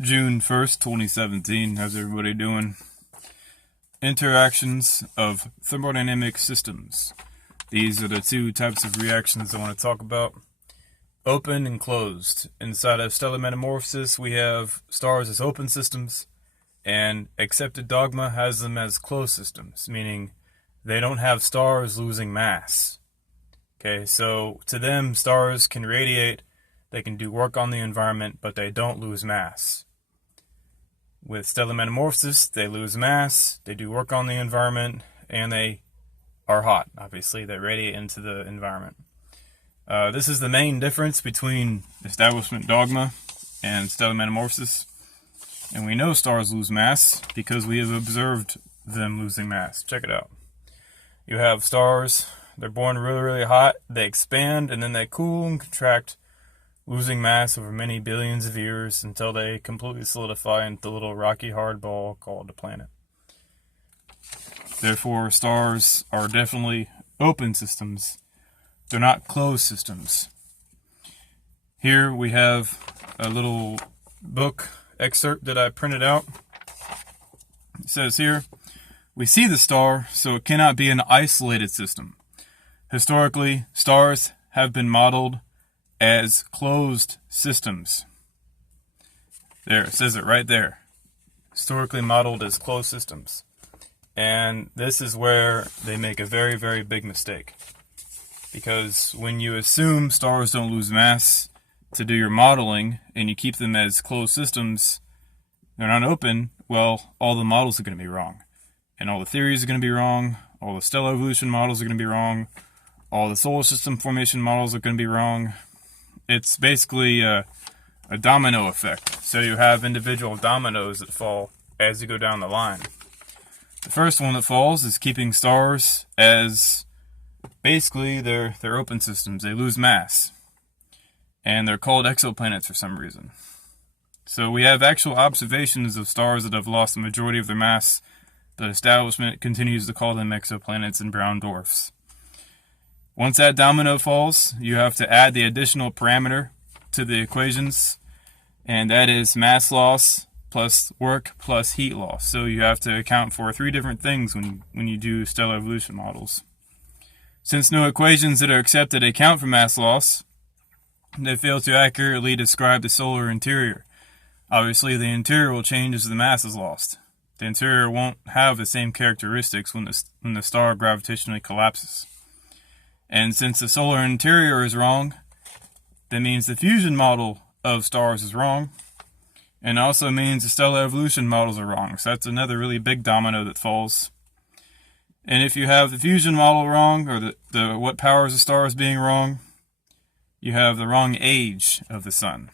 June 1st, 2017. How's everybody doing? Interactions of thermodynamic systems. These are the two types of reactions I want to talk about. Open and closed. Inside of stellar metamorphosis, we have stars as open systems, and accepted dogma has them as closed systems, meaning they don't have stars losing mass. Okay, so to them, stars can radiate, they can do work on the environment, but they don't lose mass. With stellar metamorphosis, they lose mass, they do work on the environment, and they are hot, obviously. They radiate into the environment. This is the main difference between establishment dogma and stellar metamorphosis. And we know stars lose mass because we have observed them losing mass. Check it out. You have stars, they're born really, really hot, they expand, and then they cool and contract, losing mass over many billions of years until they completely solidify into the little rocky hard ball called a planet. Therefore, stars are definitely open systems. They're not closed systems. Here we have a little book excerpt that I printed out. It says here, we see the star, so it cannot be an isolated system. Historically, stars have been modeled as closed systems. There, it says it right there. Historically modeled as closed systems. And this is where they make a very, very big mistake. Because when you assume stars don't lose mass to do your modeling, and you keep them as closed systems, they're not open, well, all the models are going to be wrong. And all the theories are going to be wrong, all the stellar evolution models are going to be wrong, all the solar system formation models are going to be wrong. It's basically a domino effect. So you have individual dominoes that fall as you go down the line. The first one that falls is keeping stars as basically they're open systems. They lose mass. And they're called exoplanets for some reason. So we have actual observations of stars that have lost the majority of their mass. The establishment continues to call them exoplanets and brown dwarfs. Once that domino falls, you have to add the additional parameter to the equations, and that is mass loss plus work plus heat loss. So you have to account for three different things when you do stellar evolution models. Since no equations that are accepted account for mass loss, they fail to accurately describe the solar interior. Obviously, the interior will change as the mass is lost. The interior won't have the same characteristics when the star gravitationally collapses. And since the solar interior is wrong, that means the fusion model of stars is wrong, and also means the stellar evolution models are wrong. So that's another really big domino that falls. And if you have the fusion model wrong, or the what powers the stars being wrong, you have the wrong age of the sun.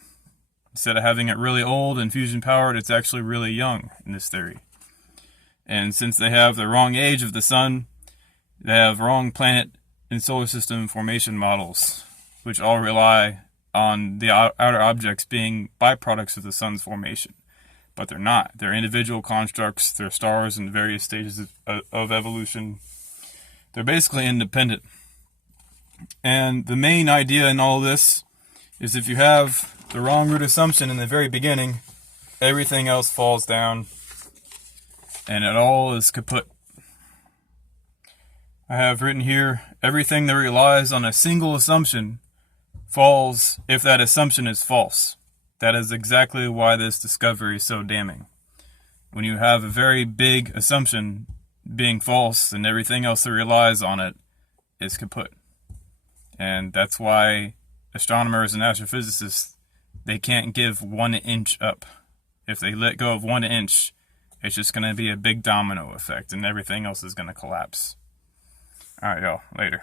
Instead of having it really old and fusion powered, it's actually really young in this theory. And since they have the wrong age of the sun, they have wrong planet and solar system formation models, which all rely on the outer objects being byproducts of the sun's formation. But they're not. They're individual constructs. They're stars in various stages of evolution. They're basically independent. And the main idea in all this is if you have the wrong root assumption in the very beginning, everything else falls down and it all is kaput. I have written here, everything that relies on a single assumption falls if that assumption is false. That is exactly why this discovery is so damning. When you have a very big assumption being false and everything else that relies on it is kaput. And that's why astronomers and astrophysicists, they can't give 1 inch up. If they let go of 1 inch, it's just going to be a big domino effect and everything else is going to collapse. Alright, y'all. Later.